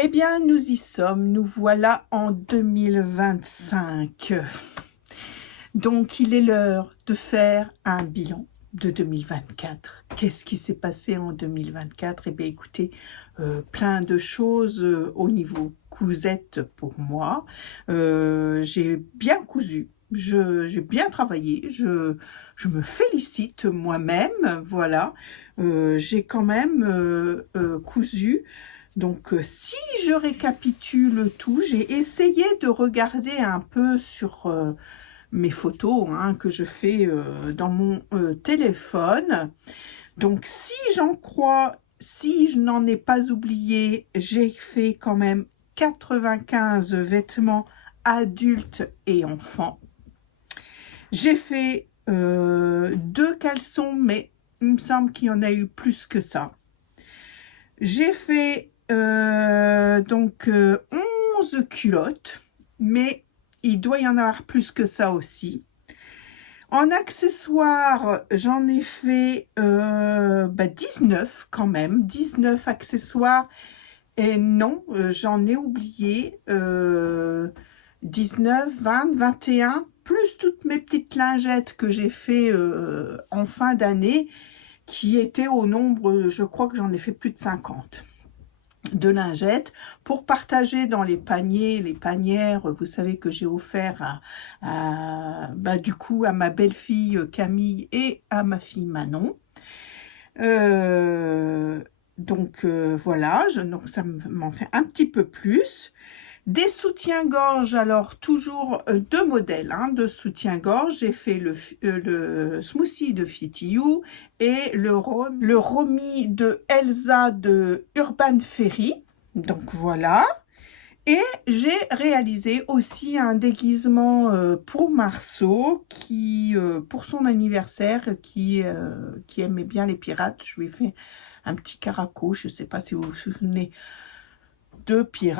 Eh bien, nous y sommes, nous voilà en 2025. Donc, il est l'heure de faire un bilan de 2024. Qu'est-ce qui s'est passé en 2024? Eh bien, écoutez, plein de choses au niveau cousette pour moi. J'ai bien cousu, j'ai bien travaillé, je me félicite moi-même, voilà. J'ai quand même cousu. Donc, si je récapitule tout, j'ai essayé de regarder un peu sur mes photos que je fais dans mon téléphone. Donc, si j'en crois, si je n'en ai pas oublié, j'ai fait quand même 95 vêtements adultes et enfants. J'ai fait 2 caleçons, mais il me semble qu'il y en a eu plus que ça. J'ai fait donc 11 culottes, mais il doit y en avoir plus que ça aussi. En accessoires, j'en ai fait 19 quand même, 19 accessoires. Et non, j'en ai oublié 19, 20, 21, plus toutes mes petites lingettes que j'ai fait en fin d'année, qui étaient au nombre, je crois que j'en ai fait plus de 50 de lingettes pour partager dans les paniers, les panières, vous savez que j'ai offert du coup à ma belle-fille Camille et à ma fille Manon. Voilà, donc ça m'en fait un petit peu plus. Des soutiens-gorge, alors toujours deux modèles de soutien-gorge. J'ai fait le smoothie de Fitty You et le Romy de Elsa de Urban Ferry. Donc voilà. Et j'ai réalisé aussi un déguisement pour Marceau, qui, pour son anniversaire, qui aimait bien les pirates. Je lui ai fait un petit caraco, je ne sais pas si vous vous souvenez,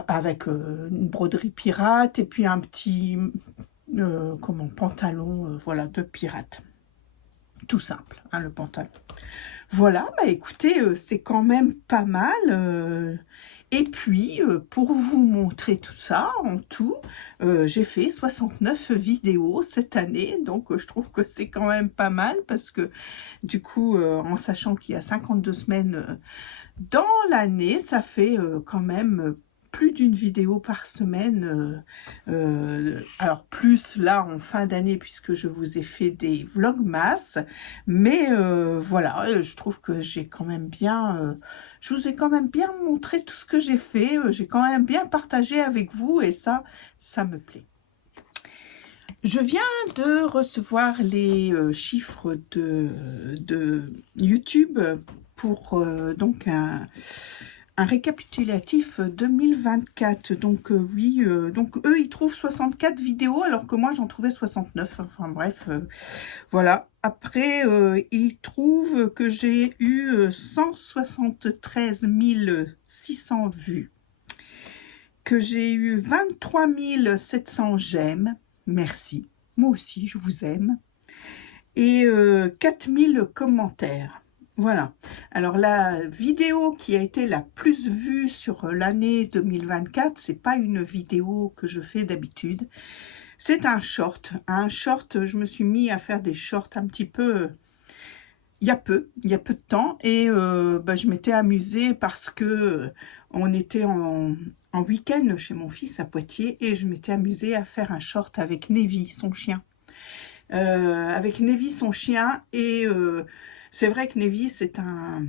avec une broderie pirate et puis un petit pantalon voilà, de pirate. Tout simple, le pantalon. Voilà, écoutez, c'est quand même pas mal. Et puis, pour vous montrer tout ça, en tout, j'ai fait 69 vidéos cette année. Donc, je trouve que c'est quand même pas mal parce que, du coup, en sachant qu'il y a 52 semaines dans l'année, ça fait quand même plus d'une vidéo par semaine. Alors, plus là, en fin d'année, puisque je vous ai fait des vlogmas. Mais voilà, je trouve que j'ai quand même bien... je vous ai quand même bien montré tout ce que j'ai fait. J'ai quand même bien partagé avec vous et ça me plaît. Je viens de recevoir les chiffres de YouTube pour donc un récapitulatif 2024. Donc oui, donc eux ils trouvent 64 vidéos alors que moi j'en trouvais 69. Enfin bref, voilà. Après ils trouvent que j'ai eu 173 600 vues, que j'ai eu 23 700 j'aime. Merci, moi aussi je vous aime. Et 4000 commentaires. Voilà. Alors la vidéo qui a été la plus vue sur l'année 2024, c'est pas une vidéo que je fais d'habitude. C'est un short. Un short, je me suis mis à faire des shorts un petit peu... il y a peu de temps. Et je m'étais amusée parce que on était en week-end chez mon fils à Poitiers et je m'étais amusée à faire un short avec Nevi, son chien. Avec Nevi, son chien, et c'est vrai que Nevi, c'est un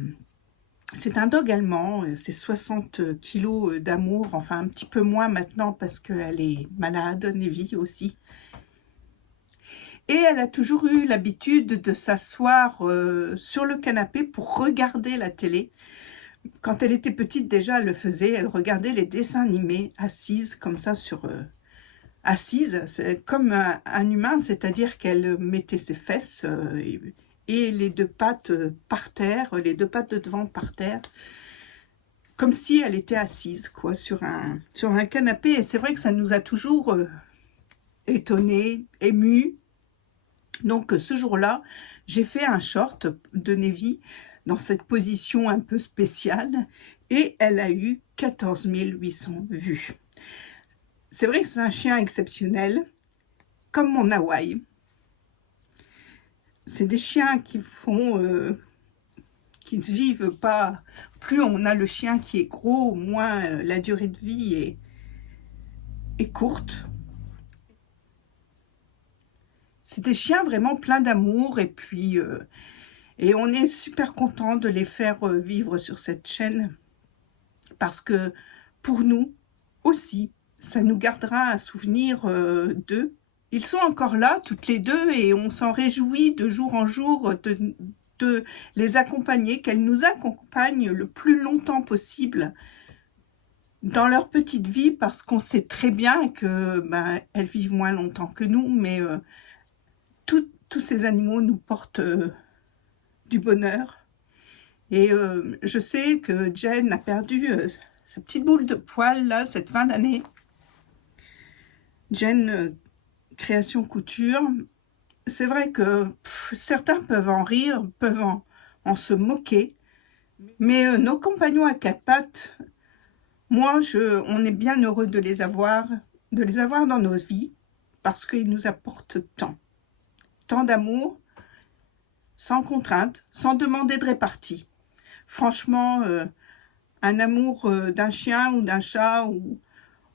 dog allemand, c'est 60 kilos d'amour, enfin un petit peu moins maintenant parce qu'elle est malade, Nevi aussi. Et elle a toujours eu l'habitude de s'asseoir sur le canapé pour regarder la télé. Quand elle était petite déjà, elle le faisait, elle regardait les dessins animés assise comme ça assise, comme un humain, c'est-à-dire qu'elle mettait ses fesses et les deux pattes par terre, les deux pattes de devant par terre, comme si elle était assise quoi, sur un canapé. Et c'est vrai que ça nous a toujours étonnés, émus. Donc ce jour-là, j'ai fait un short de Nevi dans cette position un peu spéciale. et elle a eu 14 800 vues. C'est vrai que c'est un chien exceptionnel, comme mon Hawaï. C'est des chiens qui qui ne vivent pas. Plus on a le chien qui est gros, moins la durée de vie est courte. C'est des chiens vraiment pleins d'amour et puis et on est super content de les faire vivre sur cette chaîne parce que pour nous aussi, ça nous gardera un souvenir d'eux. Ils sont encore là, toutes les deux, et on s'en réjouit de jour en jour de les accompagner, qu'elles nous accompagnent le plus longtemps possible dans leur petite vie, parce qu'on sait très bien que elles vivent moins longtemps que nous, mais tous ces animaux nous portent du bonheur. Et je sais que Jen a perdu sa petite boule de poil là, cette fin d'année. Jen, création couture. C'est vrai que certains peuvent en rire, peuvent en se moquer, mais nos compagnons à quatre pattes, moi, on est bien heureux de les avoir dans nos vies, parce qu'ils nous apportent tant d'amour, sans contrainte, sans demander de répartie. Franchement, un amour d'un chien ou d'un chat ou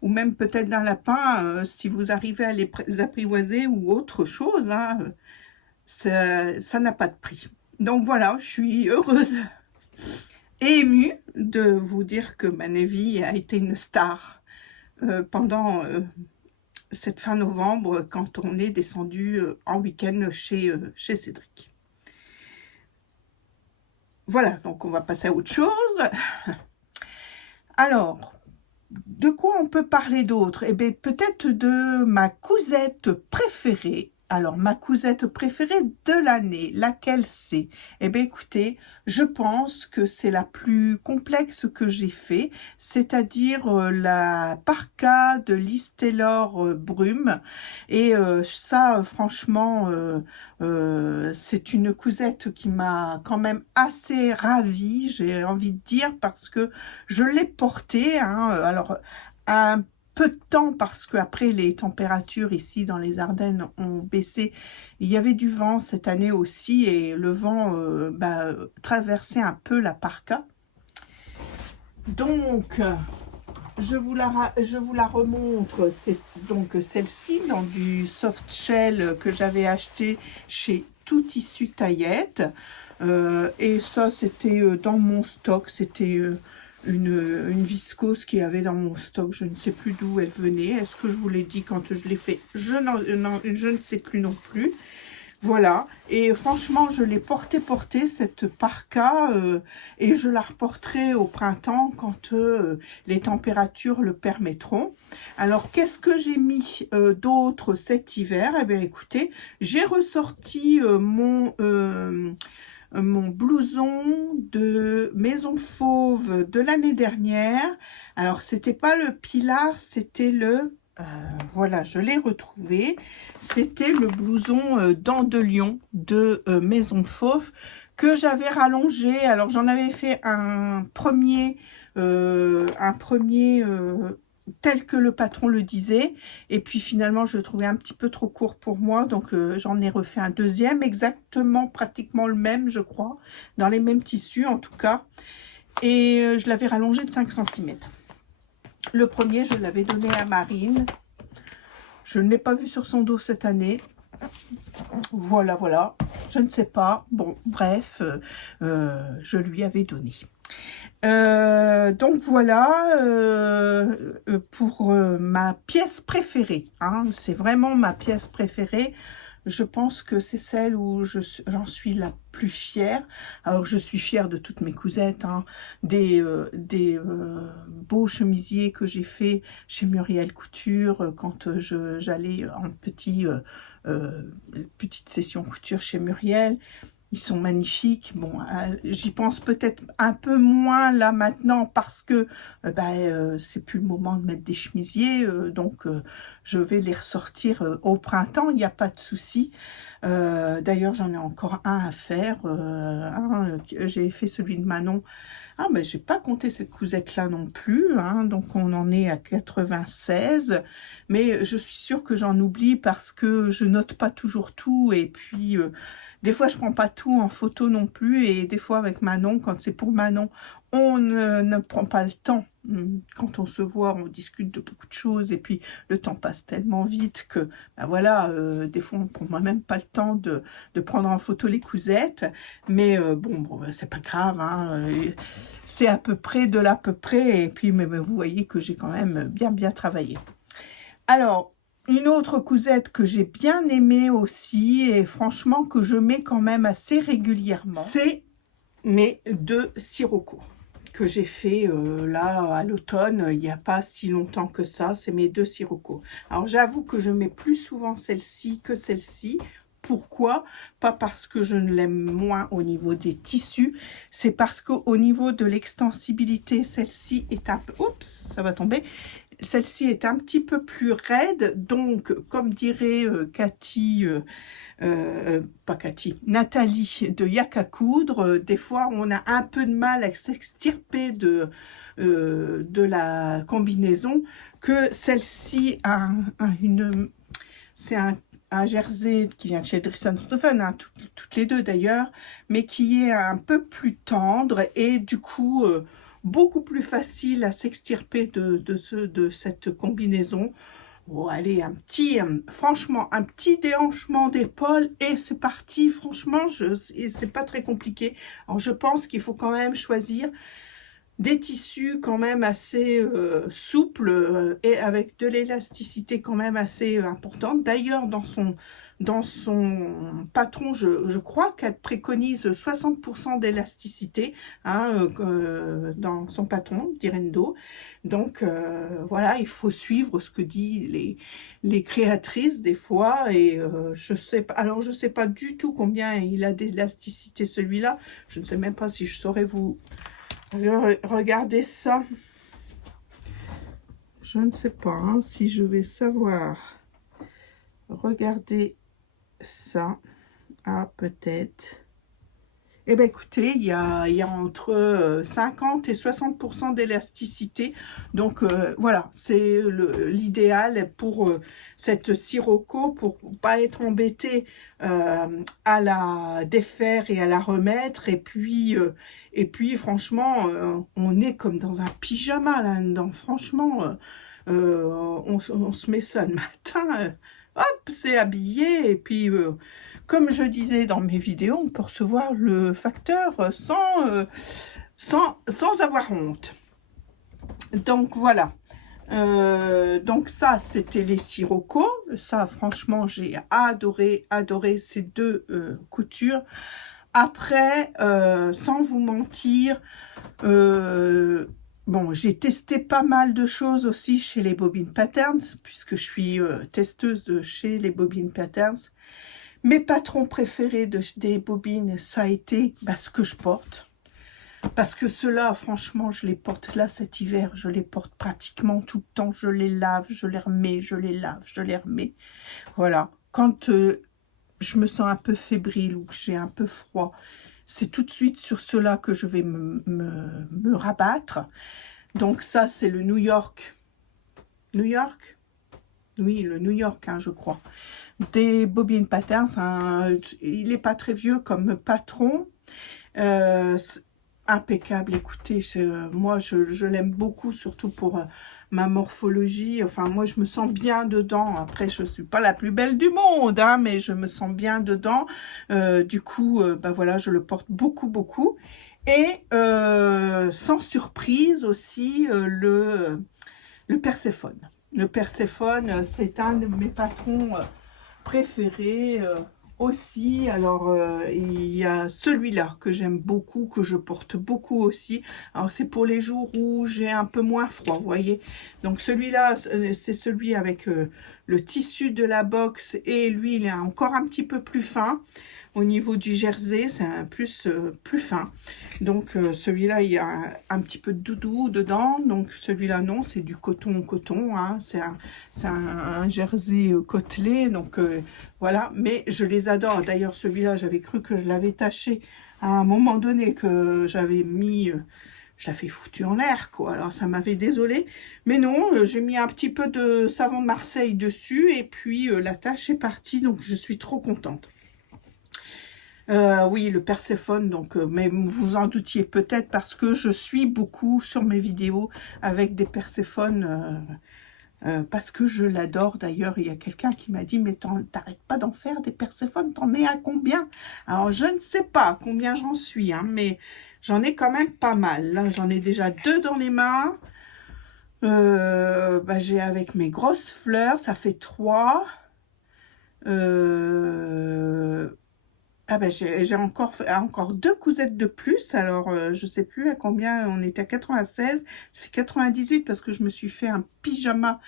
même peut-être d'un lapin, si vous arrivez à les apprivoiser ou autre chose, hein, ça n'a pas de prix. Donc voilà, je suis heureuse et émue de vous dire que ma Navy a été une star pendant cette fin novembre quand on est descendu en week-end chez Cédric. Voilà, donc on va passer à autre chose. Alors, de quoi on peut parler d'autre? Eh bien, peut-être de ma cousette préférée. Alors, ma cousette préférée de l'année, laquelle c'est? Eh bien, écoutez, je pense que c'est la plus complexe que j'ai fait, c'est-à-dire la parka de Liz Taylor Brume. Et ça, franchement, c'est une cousette qui m'a quand même assez ravie, j'ai envie de dire, parce que je l'ai portée, hein, alors un peu de temps parce qu'après les températures ici dans les Ardennes ont baissé. Il y avait du vent cette année aussi et le vent traversait un peu la parka. Donc, je vous la remontre. C'est donc celle-ci dans du soft shell que j'avais acheté chez Tout Tissu Taillette. Et ça, c'était dans mon stock. C'était une viscose qui avait dans mon stock. Je ne sais plus d'où elle venait. Est-ce que je vous l'ai dit quand je l'ai fait? Je ne sais plus non plus. Voilà, et franchement, je l'ai portée cette parka, et je la reporterai au printemps quand les températures le permettront. Alors, qu'est-ce que j'ai mis d'autre cet hiver? Eh bien, écoutez, j'ai ressorti mon blouson de Maison Fauve de l'année dernière. Alors, c'était pas le Pilar, c'était le... voilà, je l'ai retrouvé. C'était le blouson Dents de Lion de Maison Fauve que j'avais rallongé. Alors, j'en avais fait un premier tel que le patron le disait. Et puis, finalement, je le trouvais un petit peu trop court pour moi. Donc, j'en ai refait un deuxième, exactement, pratiquement le même, je crois. Dans les mêmes tissus, en tout cas. Et je l'avais rallongé de 5 cm. Le premier, je l'avais donné à Marine. Je ne l'ai pas vu sur son dos cette année. Voilà, voilà. Je ne sais pas. Bon, bref, je lui avais donné. Donc voilà pour ma pièce préférée. Hein. C'est vraiment ma pièce préférée. Je pense que c'est celle où j'en suis la plus fière. Alors, je suis fière de toutes mes cousettes, hein, des beaux chemisiers que j'ai fait chez Muriel Couture quand j'allais en petite session couture chez Muriel. Ils sont magnifiques. Bon, j'y pense peut-être un peu moins là maintenant parce que c'est plus le moment de mettre des chemisiers. Donc, je vais les ressortir au printemps. Il n'y a pas de souci. D'ailleurs, j'en ai encore un à faire. J'ai fait celui de Manon. Ah, mais j'ai pas compté cette cousette-là non plus, hein, donc on en est à 96. Mais je suis sûre que j'en oublie parce que je note pas toujours tout. Et puis, des fois, je prends pas tout en photo non plus. Et des fois, avec Manon, quand c'est pour Manon, on ne prend pas le temps. Quand on se voit, on discute de beaucoup de choses. Et puis, le temps passe tellement vite que, ben voilà, des fois, on prend même pas le temps de prendre en photo les cousettes. Mais bon, c'est pas grave, hein, c'est à peu près de l'à peu près. Et puis, mais vous voyez que j'ai quand même bien travaillé. Alors, une autre cousette que j'ai bien aimée aussi, et franchement que je mets quand même assez régulièrement, c'est mes deux siroco que j'ai fait là à l'automne, il n'y a pas si longtemps que ça. C'est mes deux siroco. Alors j'avoue que je mets plus souvent celle-ci que celle-ci. Pourquoi? Pas parce que je ne l'aime moins au niveau des tissus, c'est parce qu'au niveau de l'extensibilité, celle-ci est un peu... Oups, ça va tomber. Celle-ci est un petit peu plus raide, donc comme dirait Cathy, pas Cathy, Nathalie de Yak à coudre, des fois on a un peu de mal à s'extirper de la combinaison, que celle-ci a c'est un jersey qui vient de chez Dresden Stephen, hein, toutes les deux d'ailleurs, mais qui est un peu plus tendre et du coup beaucoup plus facile à s'extirper de cette combinaison. Bon, allez, franchement, un petit déhanchement d'épaule et c'est parti. Franchement, c'est pas très compliqué. Alors, je pense qu'il faut quand même choisir des tissus quand même assez souples et avec de l'élasticité quand même assez importante. D'ailleurs, dans son patron, je crois qu'elle préconise 60% d'élasticité, hein, dans son patron, Direndo. Donc, voilà, il faut suivre ce que disent les créatrices des fois. Et je sais pas, alors je sais pas du tout combien il a d'élasticité celui-là. Je ne sais même pas si je saurais vous... Regardez ça. Je ne sais pas hein, si je vais savoir. Regardez ça. Ah, peut-être. Eh bien, écoutez, il y a entre 50 et 60% d'élasticité. Donc, voilà, c'est l'idéal pour cette siroco, pour ne pas être embêté à la défaire et à la remettre. Et puis franchement, on est comme dans un pyjama là-dedans. Franchement, on se met ça le matin, hop, c'est habillé. Et puis... comme je disais dans mes vidéos, on peut recevoir le facteur sans avoir honte. Donc voilà. Donc ça, c'était les siroco. Ça, franchement, j'ai adoré ces deux coutures. Après, sans vous mentir, bon, j'ai testé pas mal de choses aussi chez les Bobbin Patterns, puisque je suis testeuse de chez les Bobbin Patterns. Mes patrons préférés des bobines, ça a été ce que je porte. Parce que ceux-là, franchement, je les porte là cet hiver. Je les porte pratiquement tout le temps. Je les lave, je les remets, je les lave, je les remets. Voilà. Quand je me sens un peu fébrile ou que j'ai un peu froid, c'est tout de suite sur ceux-là que je vais me rabattre. Donc ça, c'est le New York. New York? Oui, le New York, hein, je crois. Des Bobbin Patterns, hein, il n'est pas très vieux comme patron, impeccable. Écoutez, moi je l'aime beaucoup, surtout pour ma morphologie. Enfin, moi je me sens bien dedans. Après, je ne suis pas la plus belle du monde, hein, mais je me sens bien dedans. Du coup, voilà, je le porte beaucoup. Et sans surprise aussi, le Perséphone. Le Perséphone, c'est un de mes patrons préférés aussi. Alors, il y a celui-là que j'aime beaucoup, que je porte beaucoup aussi. Alors, c'est pour les jours où j'ai un peu moins froid, vous voyez. Donc, celui-là, c'est celui avec le tissu de la box et lui, il est encore un petit peu plus fin. au niveau du jersey, c'est un plus, plus fin. Donc celui-là, il y a un petit peu de doudou dedans. Donc celui-là, non, c'est du coton, hein. C'est un jersey côtelé. Donc voilà, mais je les adore. D'ailleurs, celui-là, j'avais cru que je l'avais taché à un moment donné, que j'avais mis... je l'avais foutu en l'air, quoi. Alors, ça m'avait désolé. Mais non, j'ai mis un petit peu de savon de Marseille dessus. Et puis, la tâche est partie. Donc, je suis trop contente. Oui, le Perséphone. Donc, mais vous en doutiez peut-être parce que je suis beaucoup sur mes vidéos avec des Perséphones. Parce que je l'adore. D'ailleurs, il y a quelqu'un qui m'a dit, mais t'arrêtes pas d'en faire des Perséphones. T'en es à combien? Alors, je ne sais pas combien j'en suis, hein, mais... J'en ai quand même pas mal. Là, j'en ai déjà 2 dans les mains. J'ai avec mes grosses fleurs, ça fait 3. J'ai encore 2 cousettes de plus. Alors, je sais plus à combien. On était à 96. Ça fait 98 parce que je me suis fait un pyjama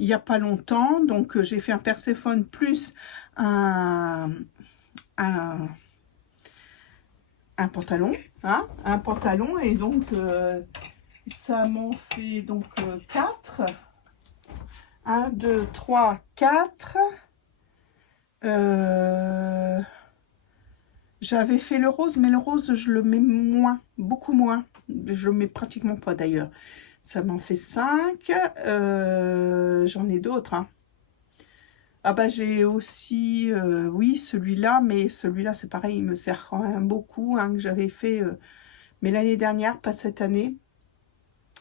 il n'y a pas longtemps. Donc, j'ai fait un Perséphone plus un pantalon, hein, un pantalon, et donc ça m'en fait donc 4, 1, 2, 3, 4, j'avais fait le rose, mais le rose je le mets moins, beaucoup moins, je le mets pratiquement pas d'ailleurs, ça m'en fait 5, j'en ai d'autres, hein. Ah bah j'ai aussi, oui, celui-là, mais celui-là c'est pareil, il me sert quand même beaucoup, hein, que j'avais fait, mais l'année dernière, pas cette année,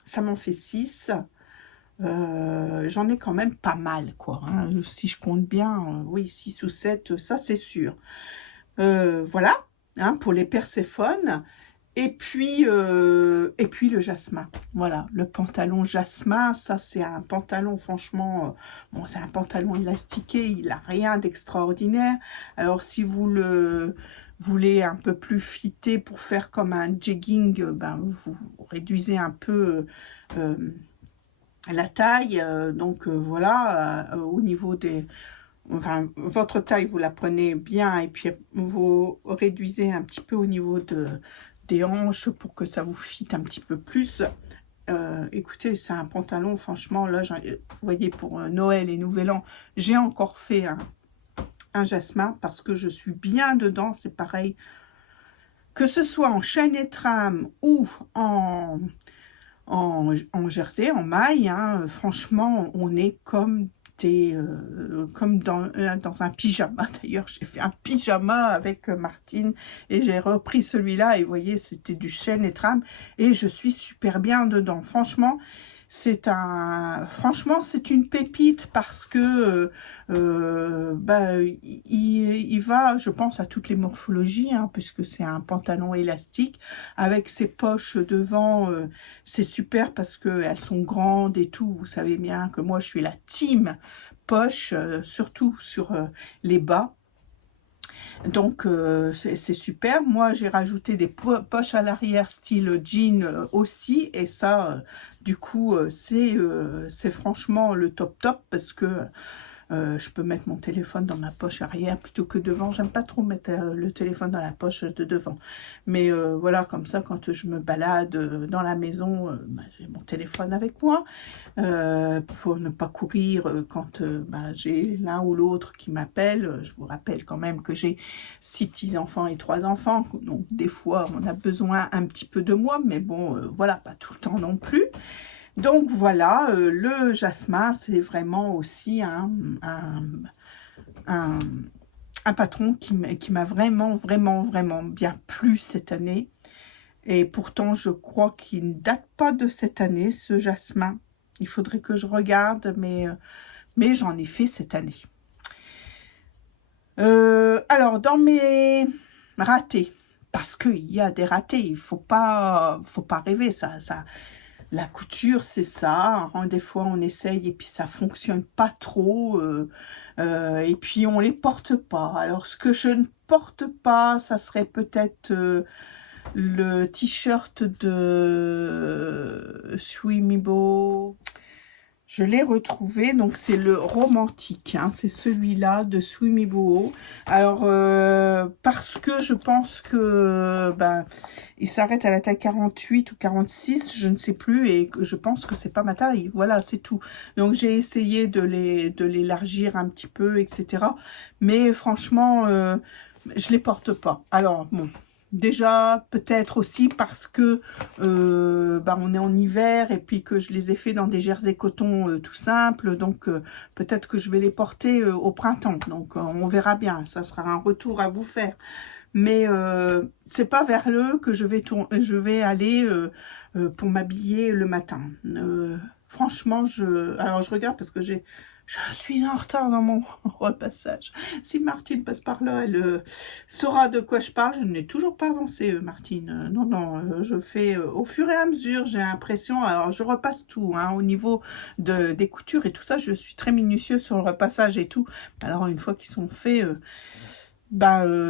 ça m'en fait 6. J'en ai quand même pas mal, quoi, hein, si je compte bien, oui, 6 ou 7, ça c'est sûr. Voilà, hein, pour les Perséphones. Et puis le jasmin, voilà, le pantalon jasmin, ça c'est un pantalon franchement, bon c'est un pantalon élastiqué, il n'a rien d'extraordinaire. Alors si vous le voulez un peu plus fité pour faire comme un jegging, vous réduisez un peu la taille, voilà, au niveau des... Enfin, votre taille, vous la prenez bien et puis vous réduisez un petit peu au niveau des hanches pour que ça vous fitte un petit peu plus. Écoutez, c'est un pantalon, franchement, là, vous voyez, pour Noël et Nouvel An, j'ai encore fait un jasmin parce que je suis bien dedans, c'est pareil. Que ce soit en chaîne et trame ou en jersey, en maille, hein, franchement, on est comme dans un pyjama. D'ailleurs, j'ai fait un pyjama avec Martine et j'ai repris celui-là et vous voyez, c'était du chêne et trame et je suis super bien dedans. Franchement, c'est une pépite parce que il va, je pense, à toutes les morphologies, hein, puisque c'est un pantalon élastique avec ses poches devant. C'est super parce que elles sont grandes et tout. Vous savez bien que moi, je suis la team poche, surtout sur les bas. Donc, c'est super. Moi, j'ai rajouté des poches à l'arrière style jean aussi. Et ça, du coup, c'est franchement le top parce que je peux mettre mon téléphone dans ma poche arrière plutôt que devant. J'aime pas trop mettre le téléphone dans la poche de devant. Mais voilà, comme ça, quand je me balade dans la maison, j'ai mon téléphone avec moi. Pour ne pas courir quand j'ai l'un ou l'autre qui m'appelle. Je vous rappelle quand même que j'ai 6 petits-enfants et 3 enfants. Donc des fois, on a besoin un petit peu de moi. Mais bon, voilà, pas tout le temps non plus. Donc voilà, le jasmin, c'est vraiment aussi un patron qui m'a vraiment bien plu cette année. Et pourtant, je crois qu'il ne date pas de cette année, ce jasmin. Il faudrait que je regarde, mais j'en ai fait cette année. Alors, dans mes ratés, parce qu'il y a des ratés, il faut pas rêver, ça. La couture, c'est ça, hein, des fois on essaye et puis ça fonctionne pas trop, et puis on les porte pas. Alors ce que je ne porte pas, ça serait peut-être le t-shirt de Swimibo. Je l'ai retrouvé, donc c'est le romantique, hein, c'est celui-là de Swimibuo. Alors, parce que je pense que ben, il s'arrête à la taille 48 ou 46, je ne sais plus, et que je pense que c'est pas ma taille. Voilà, c'est tout. Donc j'ai essayé de l'élargir un petit peu, etc. Mais franchement, je les porte pas. Alors, bon. Déjà, peut-être aussi parce que bah, on est en hiver et puis que je les ai fait dans des jersey coton tout simples. Donc, peut-être que je vais les porter au printemps. Donc, on verra bien. Ça sera un retour à vous faire. Mais c'est pas vers eux que je vais aller pour m'habiller le matin. Franchement, alors je regarde parce que je suis en retard dans mon repassage. Si Martine passe par là, elle saura de quoi je parle. Je n'ai toujours pas avancé, Martine. Non, non, je fais au fur et à mesure, j'ai l'impression. Alors, je repasse tout, hein, au niveau des coutures et tout ça. Je suis très minutieuse sur le repassage et tout. Alors, une fois qu'ils sont faits,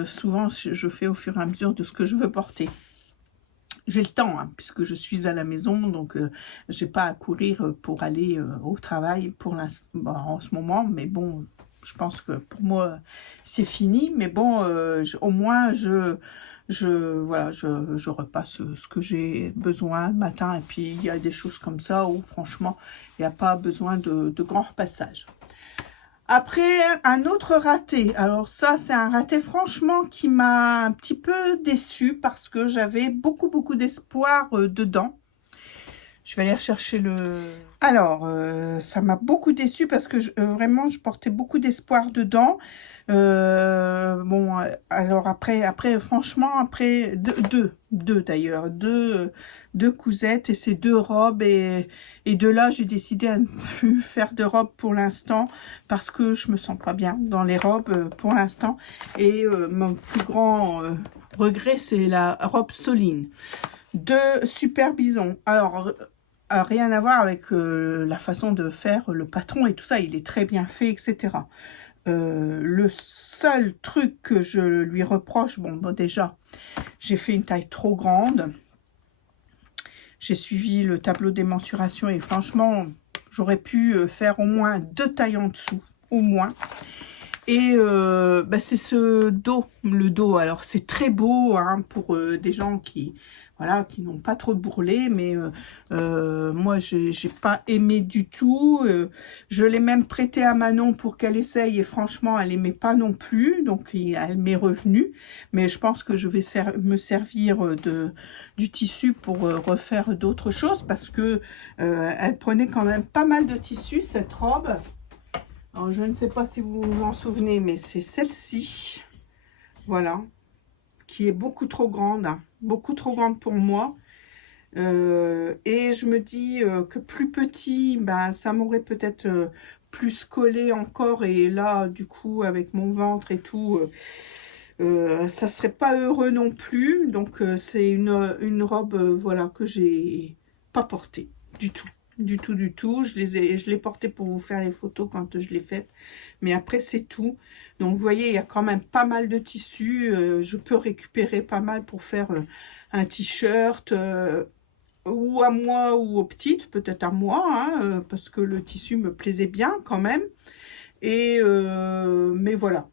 souvent, je fais au fur et à mesure de ce que je veux porter. J'ai le temps, hein, puisque je suis à la maison, donc je n'ai pas à courir pour aller au travail pour en ce moment. Mais bon, je pense que pour moi, c'est fini. Mais bon, au moins, voilà, je repasse ce que j'ai besoin le matin. Et puis, il y a des choses comme ça où, franchement, il n'y a pas besoin de grands repassages. Après, un autre raté. Alors ça, c'est un raté franchement qui m'a un petit peu déçue parce que j'avais beaucoup d'espoir dedans. Je vais aller rechercher le... Alors, ça m'a beaucoup déçue parce que vraiment, je portais beaucoup d'espoir dedans. Bon, alors après, franchement, après, deux d'ailleurs, deux cousettes et ces deux robes. Et de là, j'ai décidé à ne plus faire de robe pour l'instant parce que je me sens pas bien dans les robes pour l'instant. Et mon plus grand regret, c'est la robe Soline de Super Bison. Alors, rien à voir avec la façon de faire le patron et tout ça. Il est très bien fait, etc. Le seul truc que je lui reproche, bon déjà, j'ai fait une taille trop grande. J'ai suivi le tableau des mensurations et franchement, j'aurais pu faire au moins 2 tailles en dessous, au moins. Et c'est ce dos, le dos. Alors, c'est très beau hein, pour des gens qui... Voilà, qui n'ont pas trop de bourrelets, mais moi, j'ai pas aimé du tout. Je l'ai même prêté à Manon pour qu'elle essaye, et franchement, elle n'aimait pas non plus, donc elle m'est revenue. Mais je pense que je vais me servir du tissu pour refaire d'autres choses, parce que elle prenait quand même pas mal de tissu, cette robe. Alors, je ne sais pas si vous vous en souvenez, mais c'est celle-ci, voilà, qui est beaucoup trop grande, hein, beaucoup trop grande pour moi. Et je me dis que plus petit, ça m'aurait peut-être plus collé encore. Et là, du coup, avec mon ventre et tout, ça serait pas heureux non plus. Donc, c'est une robe, voilà, que j'ai pas portée du tout. Du tout. Je l'ai portée pour vous faire les photos quand je l'ai faite. Mais après, c'est tout. Donc, vous voyez, il y a quand même pas mal de tissu. Je peux récupérer pas mal pour faire un t-shirt ou à moi ou aux petites. Peut-être à moi, hein, parce que le tissu me plaisait bien quand même. Et mais voilà,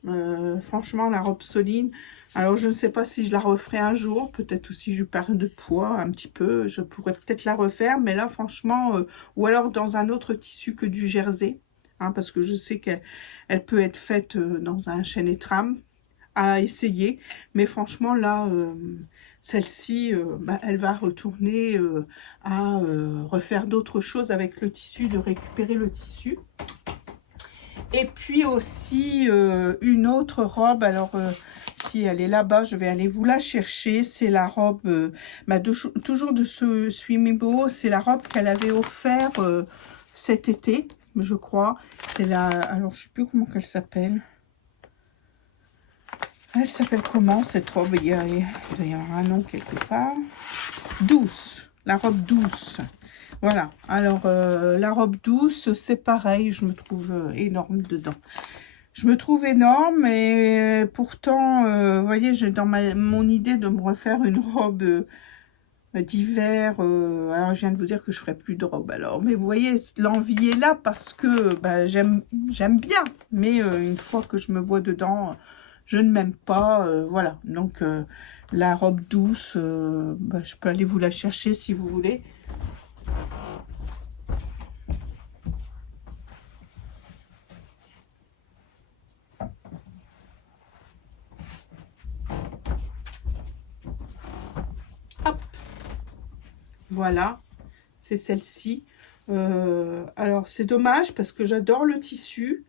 franchement, la robe Soline... Alors, je ne sais pas si je la referai un jour. Peut-être aussi je perds de poids un petit peu. Je pourrais peut-être la refaire. Mais là, franchement, ou alors dans un autre tissu que du jersey. Hein, parce que je sais qu'elle peut être faite dans un chêne et trame. À essayer. Mais franchement, là, celle-ci, elle va retourner à refaire d'autres choses avec le tissu, de récupérer le tissu. Et puis aussi une autre robe, alors si elle est là-bas, je vais aller vous la chercher. C'est la robe, toujours de ce Swimibuo, c'est la robe qu'elle avait offert cet été, je crois. C'est la, alors je ne sais plus comment elle s'appelle. Elle s'appelle comment cette robe? Il doit y avoir un nom quelque part. Douce, la robe douce. Voilà, alors la robe douce, c'est pareil, je me trouve énorme dedans. Je me trouve énorme et pourtant, vous voyez, j'ai dans mon idée de me refaire une robe d'hiver. Alors, je viens de vous dire que je ferai plus de robe. Alors, mais vous voyez, l'envie est là parce que bah, j'aime bien. Mais une fois que je me vois dedans, je ne m'aime pas. Voilà. Donc, la robe douce, bah, je peux aller vous la chercher si vous voulez. Hop. Voilà. C'est celle-ci. Alors, c'est dommage parce que j'adore le tissu.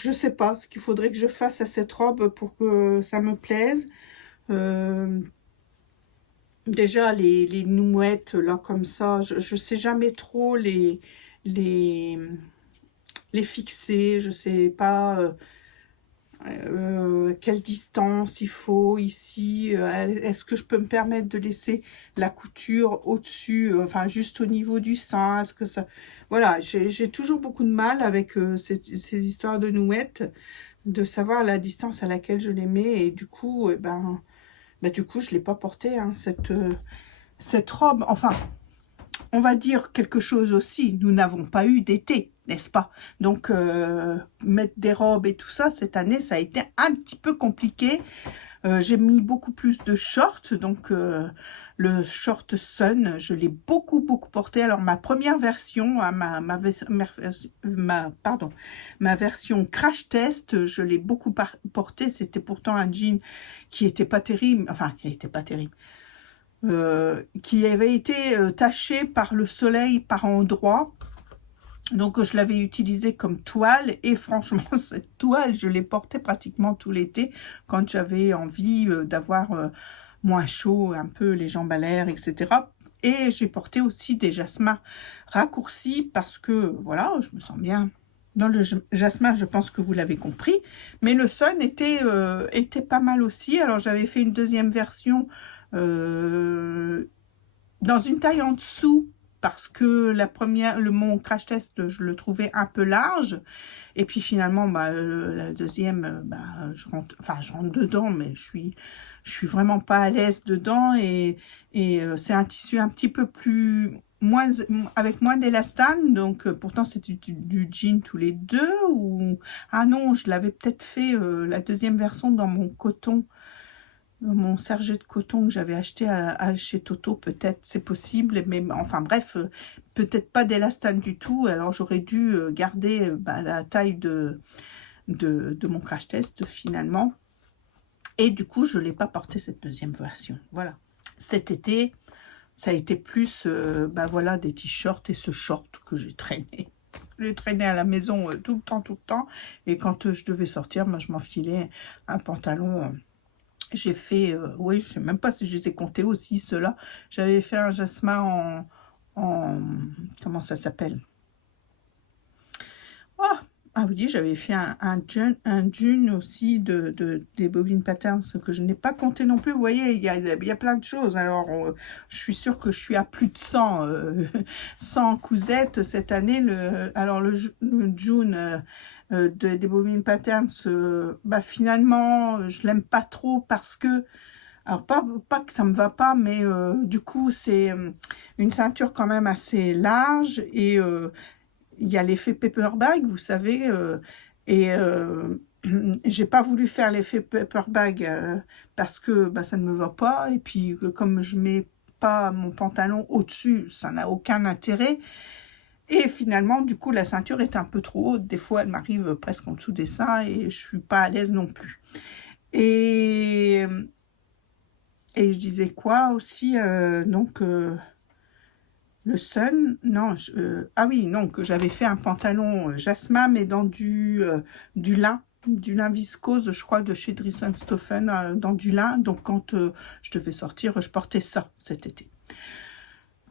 Je sais pas ce qu'il faudrait que je fasse à cette robe pour que ça me plaise. Déjà, les nouettes, là, comme ça, je sais jamais trop les fixer. Je sais pas quelle distance il faut ici. Est-ce que je peux me permettre de laisser la couture au-dessus, enfin, juste au niveau du sein? Est-ce que ça... Voilà, j'ai toujours beaucoup de mal avec ces histoires de nouettes, de savoir la distance à laquelle je les mets. Et du coup, du coup, je ne l'ai pas portée, hein, cette robe. Enfin, on va dire quelque chose aussi. Nous n'avons pas eu d'été, n'est-ce pas? Donc, mettre des robes et tout ça, cette année, ça a été un petit peu compliqué. J'ai mis beaucoup plus de shorts. Donc, le short Sun, je l'ai beaucoup porté. Alors, ma première version, ma version crash test, je l'ai beaucoup porté. C'était pourtant un jean qui était pas terrible. Enfin, qui n'était pas terrible. Qui avait été taché par le soleil par endroits. Donc, je l'avais utilisé comme toile. Et franchement, cette toile, je l'ai portée pratiquement tout l'été quand j'avais envie d'avoir moins chaud, un peu les jambes à l'air, etc. Et j'ai porté aussi des jasmins raccourcis parce que, voilà, je me sens bien. Dans le jasmin, je pense que vous l'avez compris. Mais le Sun était pas mal aussi. Alors, j'avais fait une deuxième version dans une taille en dessous parce que la première, mon crash test, je le trouvais un peu large. Et puis finalement, la deuxième, je rentre dedans, mais je suis vraiment pas à l'aise dedans. Et c'est un tissu un petit peu plus, avec moins d'élastane. Donc pourtant, c'est du jean tous les deux. Ou, ah non, je l'avais peut-être fait la deuxième version dans mon coton. Mon serge de coton que j'avais acheté chez Toto, peut-être, c'est possible, mais enfin bref, peut-être pas d'élastane du tout. Alors j'aurais dû garder la taille de mon crash test finalement. Et du coup, je ne l'ai pas porté cette deuxième version. Voilà. Cet été, ça a été plus voilà, des t-shirts et ce short que j'ai traîné. J'ai traîné à la maison tout le temps. Et quand je devais sortir, moi, je m'enfilais un pantalon. J'ai fait, oui, je ne sais même pas si je les ai comptés aussi, ceux-là. J'avais fait un jasmin comment ça s'appelle? Oh, ah oui, j'avais fait un jean aussi des Bobine Patterns que je n'ai pas compté non plus. Vous voyez, il y a plein de choses. Alors, je suis sûre que je suis à plus de 100, 100 cousettes cette année. Alors, le June... des Bobine Patterns, finalement, je l'aime pas trop parce que, alors pas que ça me va pas, mais du coup, c'est une ceinture quand même assez large et il y a l'effet paper bag, vous savez, et j'ai pas voulu faire l'effet paper bag parce que ça ne me va pas, et puis comme je mets pas mon pantalon au-dessus, ça n'a aucun intérêt. Et finalement, du coup, la ceinture est un peu trop haute. Des fois, elle m'arrive presque en dessous des seins et je suis pas à l'aise non plus. Et je disais quoi aussi donc, le Sun, non, ah oui, non, que j'avais fait un pantalon jasmin, mais dans du lin viscose, je crois, de chez Dries & Stoffen, dans du lin. Donc, quand je devais sortir, je portais ça cet été.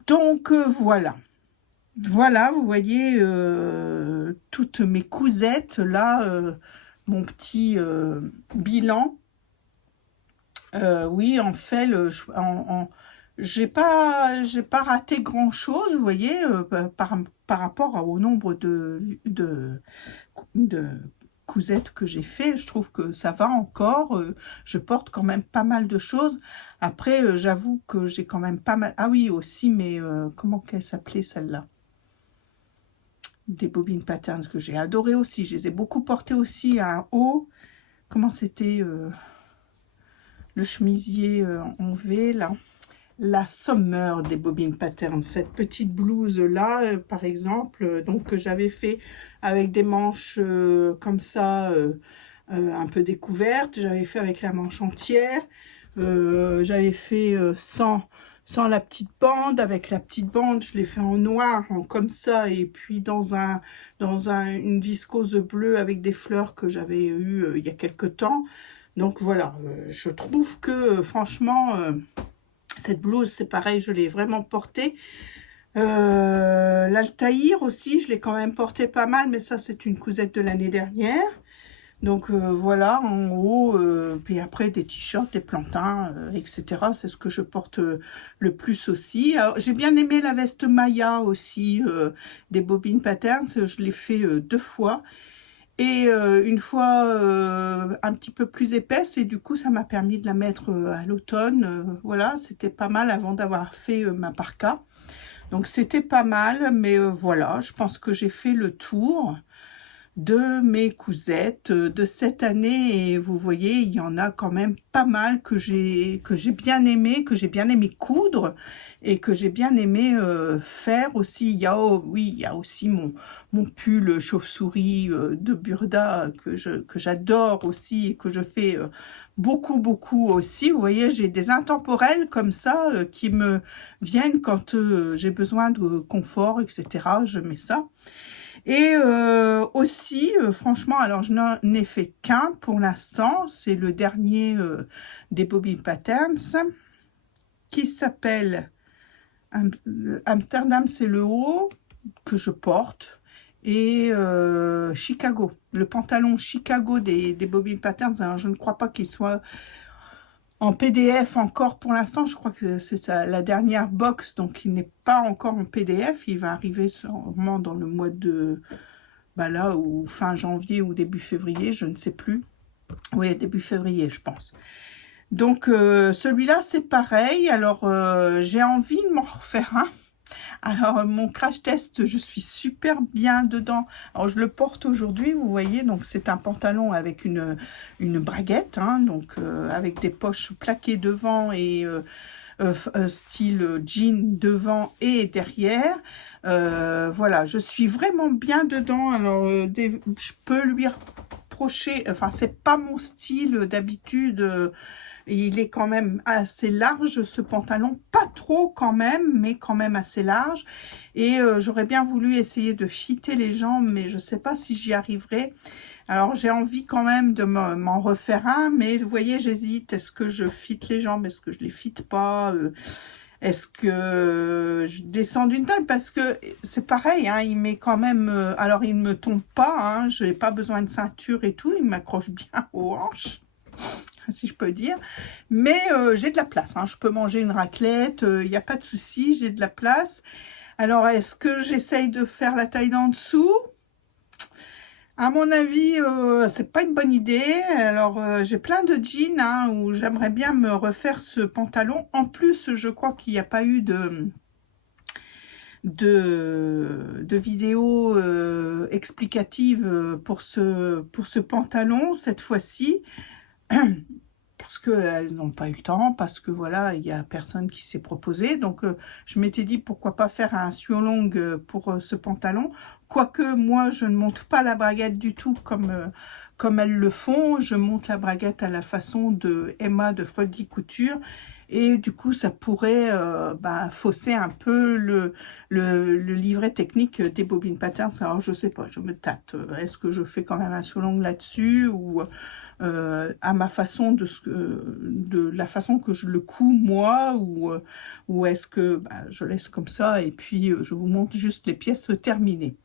Donc, voilà. Voilà, vous voyez toutes mes cousettes, là, mon petit bilan. Oui, en fait, j'ai pas raté grand-chose, vous voyez, par rapport au nombre de cousettes que j'ai fait. Je trouve que ça va encore. Je porte quand même pas mal de choses. Après, j'avoue que j'ai quand même pas mal... Ah oui, aussi, mais comment qu'elle s'appelait celle-là? Des bobines patterns que j'ai adoré aussi. Je les ai beaucoup portées aussi à un haut. Comment c'était le chemisier en V, là? La Summer des bobines patterns. Cette petite blouse-là, par exemple, donc que j'avais fait avec des manches comme ça, un peu découvertes. J'avais fait avec la manche entière. J'avais fait sans la petite bande. Avec la petite bande, je l'ai fait en noir, comme ça, et puis dans une viscose bleue avec des fleurs que j'avais eu il y a quelque temps. Donc voilà, je trouve que franchement, cette blouse, c'est pareil, je l'ai vraiment portée. L'Altaïr aussi, je l'ai quand même porté pas mal, mais ça, c'est une cousette de l'année dernière. Donc voilà, en haut, puis après des t-shirts, des plantins, etc. C'est ce que je porte le plus aussi. J'ai bien aimé la veste Maya aussi, des bobines patterns. Je l'ai fait 2 fois. Et une fois un petit peu plus épaisse, et du coup ça m'a permis de la mettre à l'automne. Voilà, c'était pas mal avant d'avoir fait ma parka. Donc c'était pas mal, mais voilà, je pense que j'ai fait le tour de mes cousettes de cette année, et vous voyez, il y en a quand même pas mal que j'ai bien aimé coudre, et que j'ai bien aimé faire aussi. Oui, il y a aussi mon pull chauve-souris de Burda que j'adore aussi, et que je fais beaucoup aussi. Vous voyez, j'ai des intemporels comme ça qui me viennent quand j'ai besoin de confort, etc. Je mets ça. Et aussi, franchement, alors je n'en ai fait qu'un pour l'instant, c'est le dernier des bobines patterns, qui s'appelle Amsterdam, c'est le haut que je porte, et Chicago, le pantalon Chicago des bobines patterns. Alors je ne crois pas qu'il soit en PDF encore pour l'instant, je crois que c'est la dernière box, donc il n'est pas encore en PDF, il va arriver sûrement dans le mois de, là, ou fin janvier ou début février, je ne sais plus. Oui, début février, je pense. Donc celui-là, c'est pareil. Alors j'ai envie de m'en refaire un. Alors mon crash test, je suis super bien dedans. Alors je le porte aujourd'hui, vous voyez, donc c'est un pantalon avec une braguette, hein, donc avec des poches plaquées devant, et style jean devant et derrière. Voilà, je suis vraiment bien dedans. Alors je peux lui reprocher, enfin c'est pas mon style d'habitude. Il est quand même assez large, ce pantalon, pas trop quand même, mais quand même assez large. Et j'aurais bien voulu essayer de fitter les jambes, mais je ne sais pas si j'y arriverai. Alors j'ai envie quand même de m'en refaire un, mais vous voyez, j'hésite. Est-ce que je fitte les jambes? Est-ce que je les fitte pas? Est-ce que je descends d'une taille? Parce que c'est pareil, hein, il met quand même... alors il ne me tombe pas, hein, je n'ai pas besoin de ceinture et tout, il m'accroche bien aux hanches, si je peux dire, mais j'ai de la place, hein. Je peux manger une raclette, il n'y a pas de souci, j'ai de la place. Alors est-ce que j'essaye de faire la taille d'en dessous? À mon avis, c'est pas une bonne idée. Alors j'ai plein de jeans, hein, où j'aimerais bien me refaire ce pantalon. En plus, je crois qu'il n'y a pas eu de vidéo explicative pour ce pantalon cette fois-ci. Parce qu'elles n'ont pas eu le temps, parce que voilà, il n'y a personne qui s'est proposé. Donc, je m'étais dit, pourquoi pas faire un suolong pour ce pantalon. Quoique, moi, je ne monte pas la braguette du tout comme elles le font. Je monte la braguette à la façon de Emma de Foggy Couture. Et du coup, ça pourrait fausser un peu le livret technique des bobines patterns. Alors, je sais pas, je me tâte. Est-ce que je fais quand même un suolong là-dessus, ou à ma façon de la façon que je le couds moi, ou est-ce que je laisse comme ça et puis je vous montre juste les pièces terminées?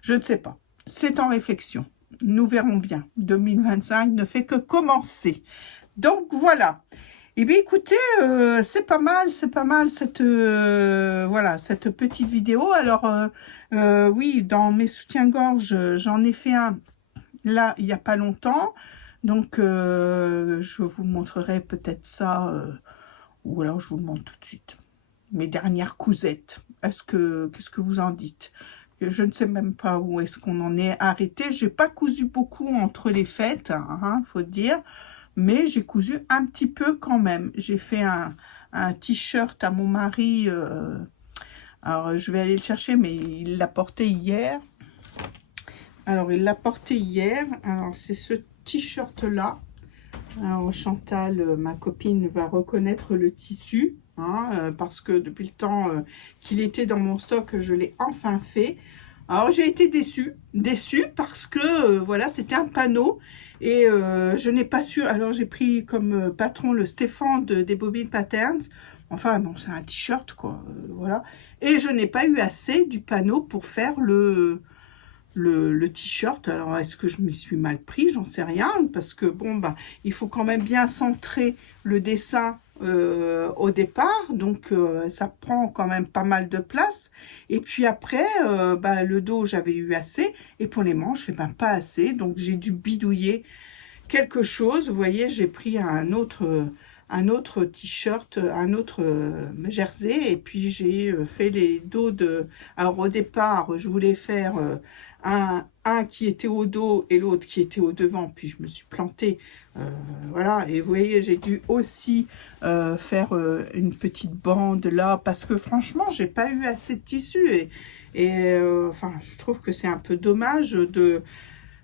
Je ne sais pas, c'est en réflexion, nous verrons bien. 2025 ne fait que commencer, donc voilà. Eh bien écoutez, c'est pas mal cette voilà, cette petite vidéo. Alors oui, dans mes soutiens-gorge, j'en ai fait un là, il n'y a pas longtemps. Donc, je vous montrerai peut-être ça, ou alors je vous le montre tout de suite. Mes dernières cousettes. Qu'est-ce que vous en dites? Je ne sais même pas où est-ce qu'on en est arrêté. J'ai pas cousu beaucoup entre les fêtes, hein, faut dire. Mais j'ai cousu un petit peu quand même. J'ai fait un t-shirt à mon mari. Alors, je vais aller le chercher, mais il l'a porté hier. Alors, il l'a porté hier. Alors, c'est ce t-shirt-là. Alors, Chantal, ma copine, va reconnaître le tissu. Hein, parce que depuis le temps qu'il était dans mon stock, je l'ai enfin fait. Alors, j'ai été déçue parce que, voilà, c'était un panneau. Et je n'ai pas su... Alors, j'ai pris comme patron le Stéphane des Bobine Patterns. Enfin, bon, c'est un t-shirt, quoi. Voilà. Et je n'ai pas eu assez du panneau pour faire le t-shirt. Alors, est-ce que je m'y suis mal pris? J'en sais rien. Parce que, bon, bah, il faut quand même bien centrer le dessin au départ. Donc, ça prend quand même pas mal de place. Et puis après, bah, le dos, j'avais eu assez. Et pour les manches, ben, pas assez. Donc, j'ai dû bidouiller quelque chose. Vous voyez, j'ai pris un autre t-shirt, un autre jersey, et puis j'ai fait les dos de... Alors au départ, je voulais faire un qui était au dos et l'autre qui était au devant, puis je me suis plantée. Voilà, et vous voyez, j'ai dû aussi faire une petite bande là, parce que franchement, j'ai pas eu assez de tissu, enfin, je trouve que c'est un peu dommage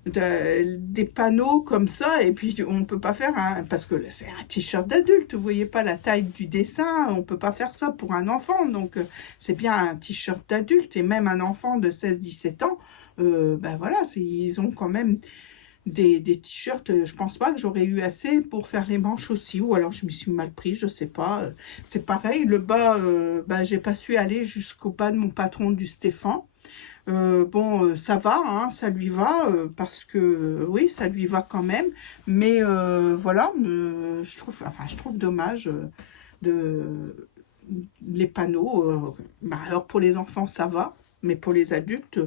des panneaux comme ça, et puis on peut pas faire parce que c'est un t-shirt d'adulte, vous voyez pas la taille du dessin, on peut pas faire ça pour un enfant, donc c'est bien un t-shirt d'adulte, et même un enfant de 16-17 ans, ben voilà, ils ont quand même des t-shirts. Je pense pas que j'aurais eu assez pour faire les manches aussi, ou alors je m'y suis mal pris, je sais pas. C'est pareil, le bas, ben, j'ai pas su aller jusqu'au bas de mon patron du Stéphane. Bon, ça va, hein, ça lui va, parce que oui, ça lui va quand même, mais voilà, je trouve dommage de les panneaux. Bah, alors pour les enfants, ça va, mais pour les adultes,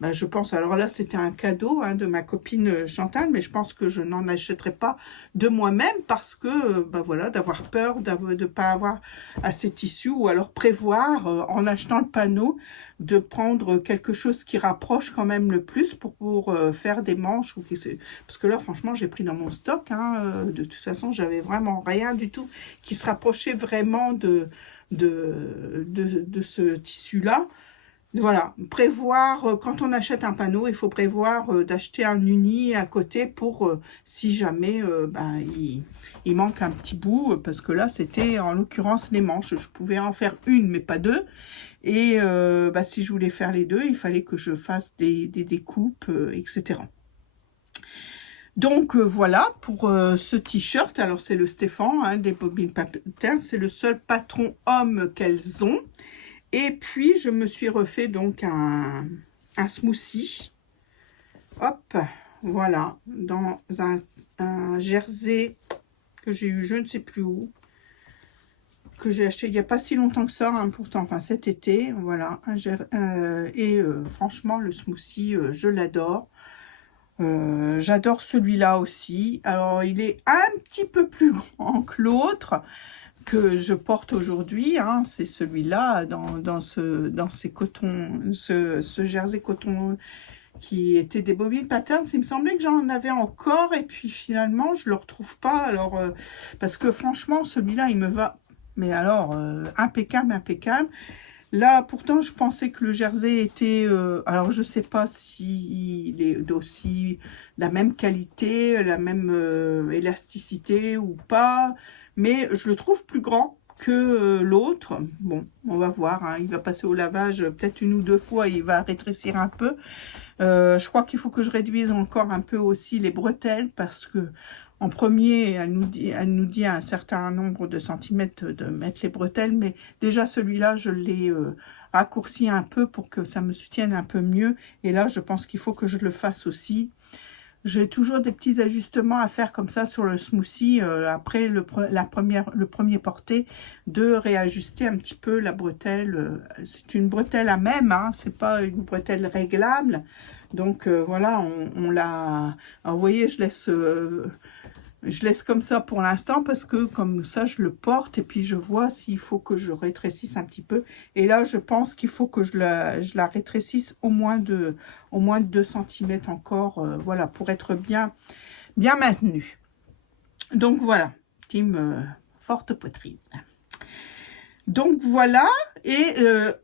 bah, je pense, alors là, c'était un cadeau hein, de ma copine Chantal, mais je pense que je n'en achèterai pas de moi-même parce que, bah voilà, d'avoir peur de ne pas avoir assez de tissu, ou alors prévoir, en achetant le panneau, de prendre quelque chose qui rapproche quand même le plus pour faire des manches. Parce que là, franchement, j'ai pris dans mon stock. Hein, de toute façon, j'avais vraiment rien du tout qui se rapprochait vraiment de ce tissu-là. Voilà, prévoir, quand on achète un panneau, il faut prévoir d'acheter un uni à côté pour, si jamais ben, il manque un petit bout, parce que là, c'était en l'occurrence les manches. Je pouvais en faire une, mais pas deux. Et bah, si je voulais faire les deux, il fallait que je fasse des découpes, etc. Donc voilà pour ce t-shirt. Alors c'est le Stéphane hein, des Bobine Patterns. C'est le seul patron homme qu'elles ont. Et puis, je me suis refait donc un smoothie. Hop, voilà, dans un jersey que j'ai eu je ne sais plus où, que j'ai acheté il n'y a pas si longtemps que ça, hein, pourtant, enfin cet été. Voilà, franchement, le smoothie, je l'adore. J'adore celui-là aussi. Alors, il est un petit peu plus grand que l'autre que je porte aujourd'hui, hein, c'est celui-là dans ces cotons, ce jersey coton qui était des Bobine Patterns. Il me semblait que j'en avais encore et puis finalement je le retrouve pas. Alors parce que franchement celui-là il me va, mais alors impeccable, impeccable. Là pourtant je pensais que le jersey était, alors je sais pas si il est d'aussi la même qualité, la même élasticité ou pas. Mais je le trouve plus grand que l'autre. Bon, on va voir. Hein. Il va passer au lavage peut-être une ou deux fois. Il va rétrécir un peu. Je crois qu'il faut que je réduise encore un peu aussi les bretelles. Parce que en premier, elle nous dit à un certain nombre de centimètres de mettre les bretelles. Mais déjà celui-là, je l'ai raccourci un peu pour que ça me soutienne un peu mieux. Et là, je pense qu'il faut que je le fasse aussi. j'ai toujours des petits ajustements à faire comme ça sur le smoothie, après le premier porté, de réajuster un petit peu la bretelle. C'est une bretelle à même, hein, c'est pas une bretelle réglable. Donc voilà, on l'a... Alors vous voyez, je laisse comme ça pour l'instant parce que comme ça, je le porte et puis je vois s'il faut que je rétrécisse un petit peu. Et là, je pense qu'il faut que je la rétrécisse au moins de 2 cm encore, voilà, pour être bien maintenue. Donc voilà, team forte poitrine. Donc voilà, et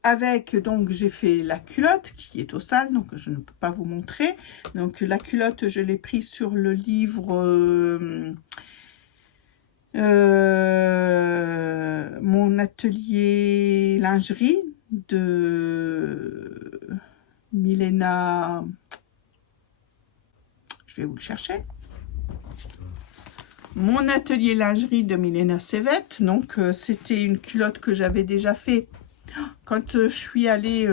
avec, donc j'ai fait la culotte qui est au sale, donc je ne peux pas vous montrer. Donc la culotte, je l'ai prise sur le livre Mon atelier lingerie de Milena, je vais vous le chercher. Mon atelier lingerie de Milena Sevet. Donc c'était une culotte que j'avais déjà fait quand je suis allée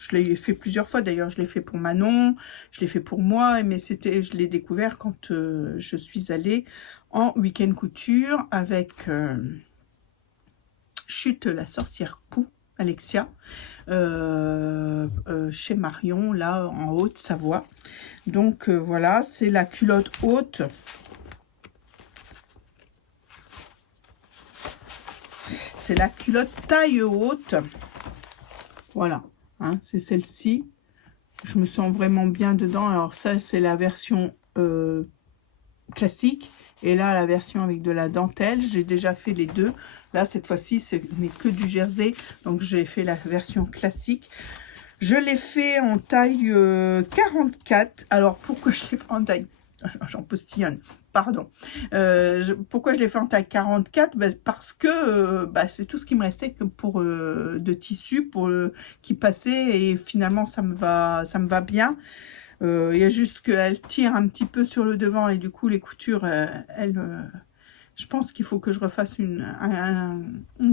je l'ai fait plusieurs fois d'ailleurs. Je l'ai fait pour Manon, je l'ai fait pour moi, mais je l'ai découvert quand je suis allée en week-end couture avec Chute la sorcière Pou, Alexia, chez Marion, là en Haute-Savoie. Donc voilà, c'est la culotte haute. C'est la culotte taille haute. Voilà, hein, c'est celle-ci. Je me sens vraiment bien dedans. Alors ça, c'est la version classique. Et là, la version avec de la dentelle. J'ai déjà fait les deux. Là, cette fois-ci, ce n'est que du jersey. Donc, j'ai fait la version classique. Je l'ai fait en taille 44. Alors, pourquoi je l'ai fait en taille... J'en postillonne, pardon. Pourquoi je l'ai fait en taille 44? Parce que c'est tout ce qui me restait que pour de tissu qui passait, et finalement ça me va bien. Il y a juste qu'elle tire un petit peu sur le devant et du coup les coutures, je pense qu'il faut que je refasse une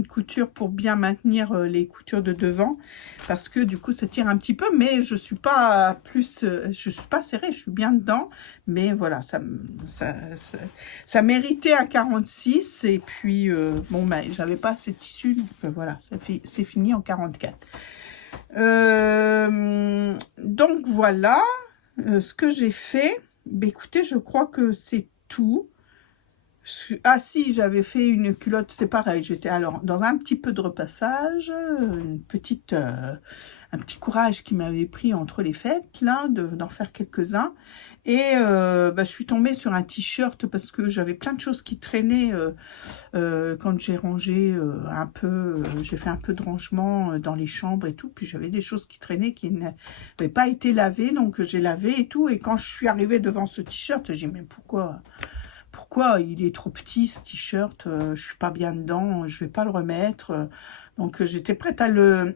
couture pour bien maintenir les coutures de devant, parce que du coup ça tire un petit peu, mais je suis pas serrée, je suis bien dedans, mais voilà, ça méritait un 46, et puis bon j'avais pas assez de tissu, donc voilà, c'est fini en 44. Donc voilà ce que j'ai fait. Écoutez, je crois que c'est tout. Ah si, j'avais fait une culotte, c'est pareil, j'étais alors dans un petit peu de repassage, un petit courage qui m'avait pris entre les fêtes, là, d'en faire quelques-uns. Et je suis tombée sur un t-shirt parce que j'avais plein de choses qui traînaient quand j'ai rangé un peu, j'ai fait un peu de rangement dans les chambres et tout, puis j'avais des choses qui traînaient qui n'avaient pas été lavées, donc j'ai lavé et tout. Et quand je suis arrivée devant ce t-shirt, j'ai dit mais pourquoi il est trop petit ce t-shirt, je suis pas bien dedans, je vais pas le remettre. Donc j'étais prête à le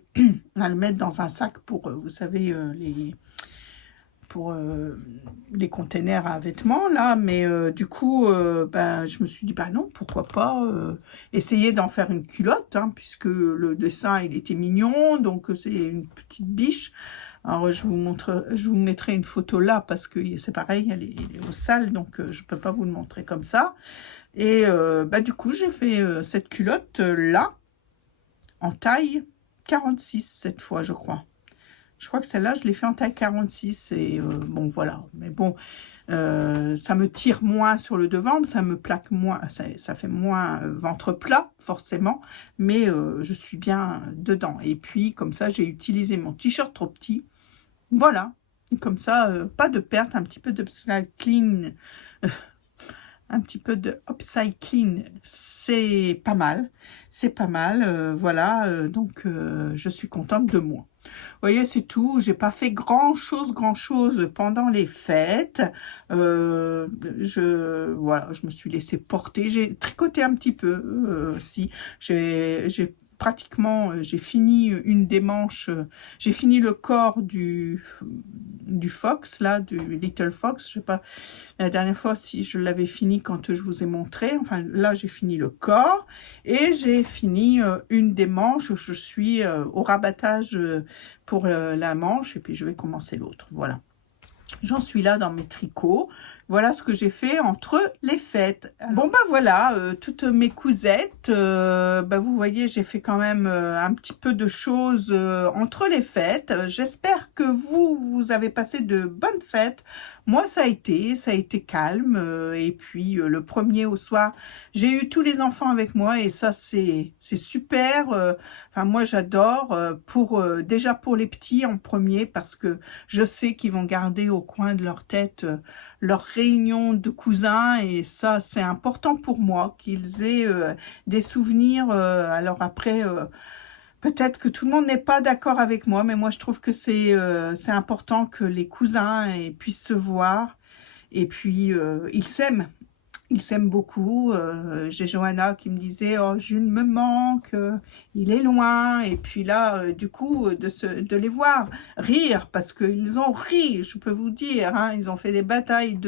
mettre dans un sac pour, vous savez, les containers à vêtements là, mais du coup je me suis dit non, pourquoi pas essayer d'en faire une culotte, hein, puisque le dessin il était mignon, donc c'est une petite biche. Alors je vous mettrai une photo là parce que c'est pareil, elle est au sale, donc je peux pas vous le montrer comme ça. Et du coup j'ai fait cette culotte là en taille 46 cette fois, je crois. Je crois que celle-là je l'ai fait en taille 46, et bon voilà, mais bon ça me tire moins sur le devant, ça me plaque moins, ça fait moins ventre plat forcément, mais je suis bien dedans. Et puis comme ça j'ai utilisé mon t-shirt trop petit, voilà, comme ça pas de perte, un petit peu d'upcycling, c'est pas mal, voilà, donc je suis contente de moi. Vous voyez, c'est tout. J'ai pas fait grand chose pendant les fêtes. Voilà, je me suis laissée porter. J'ai tricoté un petit peu. Si j'ai pratiquement, j'ai fini une des manches. J'ai fini le corps du fox là, du Little Fox. Je sais pas la dernière fois si je l'avais fini quand je vous ai montré. Enfin là, j'ai fini le corps et j'ai fini une des manches. Je suis au rabattage pour la manche, et puis je vais commencer l'autre. Voilà. J'en suis là dans mes tricots. Voilà ce que j'ai fait entre les fêtes. Bon, bah voilà, toutes mes cousettes. Bah, vous voyez, j'ai fait quand même un petit peu de choses entre les fêtes. J'espère que vous avez passé de bonnes fêtes. Moi, ça a été calme. Et puis, le premier au soir, j'ai eu tous les enfants avec moi et ça, c'est super. Enfin, moi, j'adore. Déjà pour les petits en premier parce que je sais qu'ils vont garder au coin de leur tête leur réunion de cousins et ça c'est important pour moi qu'ils aient des souvenirs. Alors après peut-être que tout le monde n'est pas d'accord avec moi, mais moi je trouve que c'est important que les cousins puissent se voir et puis ils s'aiment. Ils s'aiment beaucoup. J'ai Johanna qui me disait « Oh, Jules me manque, il est loin. » Et puis là, du coup, de les voir rire, parce qu'ils ont ri, je peux vous dire. Hein, ils ont fait des batailles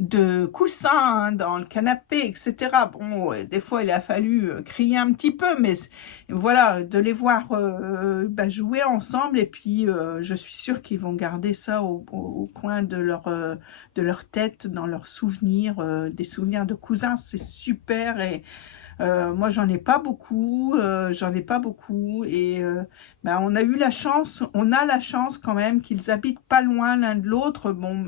de coussins hein, dans le canapé, etc. Bon, des fois, il a fallu crier un petit peu, mais voilà, de les voir bah, jouer ensemble. Et puis, je suis sûre qu'ils vont garder ça au coin de leur tête, dans leurs souvenirs, des souvenirs de cousins. C'est super et moi, j'en ai pas beaucoup, et ben, on a la chance quand même qu'ils habitent pas loin l'un de l'autre. Bon,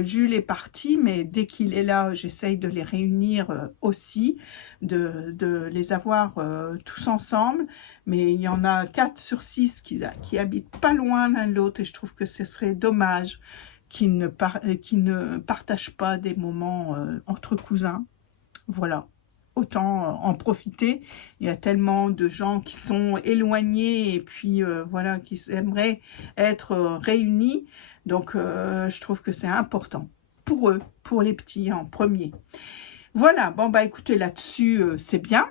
Jules est parti, mais dès qu'il est là, j'essaye de les réunir aussi, de les avoir tous ensemble. Mais il y en a 4 sur 6 qui habitent pas loin l'un de l'autre et je trouve que ce serait dommage qu'ils ne partagent pas des moments entre cousins. Voilà. Autant en profiter. Il y a tellement de gens qui sont éloignés et puis voilà, qui aimeraient être réunis. Donc, je trouve que c'est important pour eux, pour les petits en premier. Voilà, bon bah écoutez, là-dessus, c'est bien.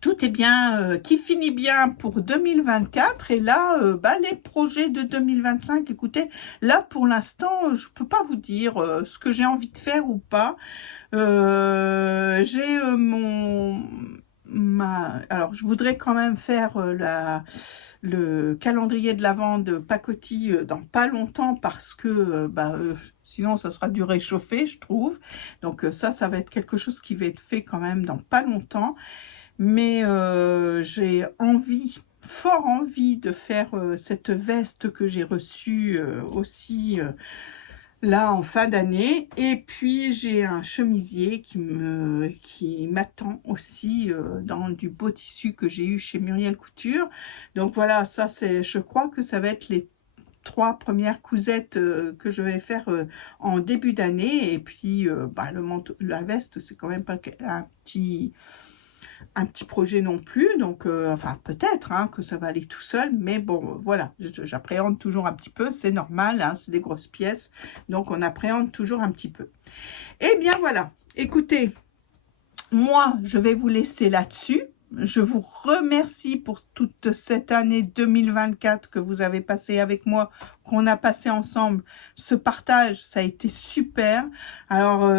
Tout est bien, qui finit bien pour 2024 et là, bah, les projets de 2025, écoutez, là pour l'instant, je peux pas vous dire ce que j'ai envie de faire ou pas. J'ai alors je voudrais quand même faire le calendrier de l'Avent de Pacotille dans pas longtemps parce que sinon ça sera du réchauffé, je trouve. Donc ça va être quelque chose qui va être fait quand même dans pas longtemps. Mais j'ai fort envie de faire cette veste que j'ai reçue aussi là en fin d'année. Et puis j'ai un chemisier qui m'attend aussi dans du beau tissu que j'ai eu chez Muriel Couture. Donc voilà, ça je crois que ça va être les 3 premières cousettes que je vais faire en début d'année. Et puis la veste, c'est quand même pas un petit projet non plus, donc enfin peut-être hein, que ça va aller tout seul, mais bon voilà, j'appréhende toujours un petit peu, c'est normal, hein, c'est des grosses pièces, donc on appréhende toujours un petit peu. Et bien voilà, écoutez, moi je vais vous laisser là-dessus. Je vous remercie pour toute cette année 2024 que vous avez passé avec moi, qu'on a passé ensemble. Ce partage, ça a été super. Alors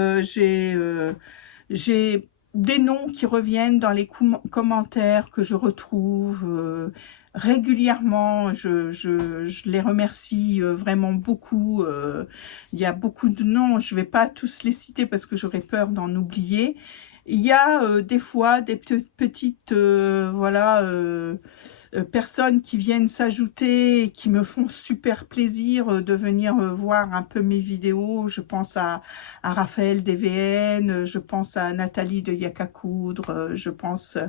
j'ai des noms qui reviennent dans les commentaires que je retrouve régulièrement. Je les remercie vraiment beaucoup. Il y a beaucoup de noms, je ne vais pas tous les citer parce que j'aurais peur d'en oublier. Il y a des fois des petites personnes qui viennent s'ajouter et qui me font super plaisir de venir voir un peu mes vidéos. Je pense à Raphaël DVN, je pense à Nathalie de Yaka Coudre, je pense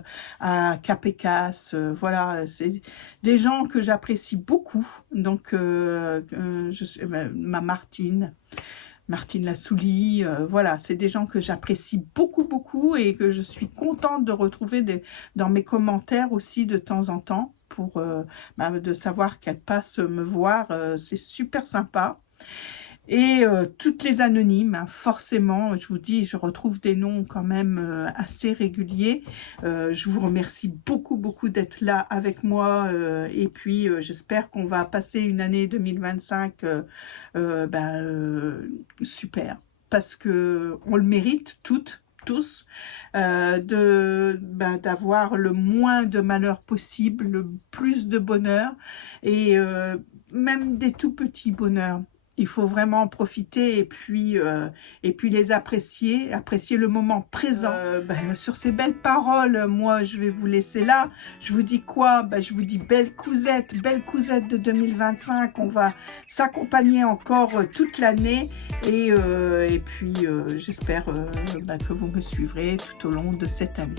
à Capécas. Voilà, c'est des gens que j'apprécie beaucoup. Donc, ma Martine Lassoulie, voilà, c'est des gens que j'apprécie beaucoup, beaucoup et que je suis contente de retrouver dans mes commentaires aussi de temps en temps pour de savoir qu'elles passent me voir, c'est super sympa. Et toutes les anonymes, hein, forcément, je vous dis, je retrouve des noms quand même assez réguliers. Je vous remercie beaucoup, beaucoup d'être là avec moi. Et puis, j'espère qu'on va passer une année 2025 super. Parce que on le mérite toutes, tous, d'avoir le moins de malheur possible, le plus de bonheur. Et même des tout petits bonheurs. il faut vraiment en profiter et puis les apprécier le moment présent. Sur ces belles paroles, moi je vais vous laisser là. Je vous dis quoi? Je vous dis belle cousette de 2025. On va s'accompagner encore toute l'année et puis j'espère que vous me suivrez tout au long de cette année.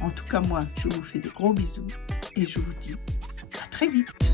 En tout cas, moi je vous fais de gros bisous et je vous dis à très vite.